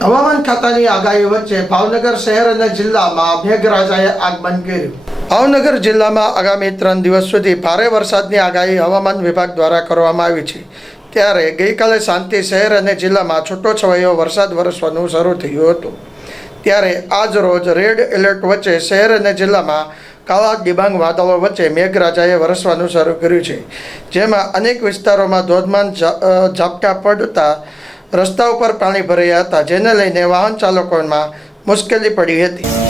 હવામાન ખાતાની આગાહી વચ્ચે ભાવનગર શહેર અને જિલ્લામાં મેઘરાજાએ આગમન કર્યું ભાવનગર જિલ્લામાં આગામી ત્રણ દિવસ સુધી ભારે વરસાદની આગાહી હવામાન વિભાગ દ્વારા કરવામાં આવી છે. ત્યારે ગઈકાલે શાંતિ શહેર અને જિલ્લામાં છૂટોછવાયો વરસાદ વરસવાનું શરૂ થયું હતું. ત્યારે આજ રોજ રેડ એલર્ટ વચ્ચે શહેર અને જિલ્લામાં કાળા ડિબાંગ વાદળો વચ્ચે મેઘરાજાએ વરસવાનું શરૂ કર્યું છે. જેમાં અનેક વિસ્તારોમાં ધોધમાન ઝાપટા પડતા રસ્તા ઉપર પાણી ભરાયા હતા જેને લઈને વાહન ચાલકોમાં મુશ્કેલી પડી હતી.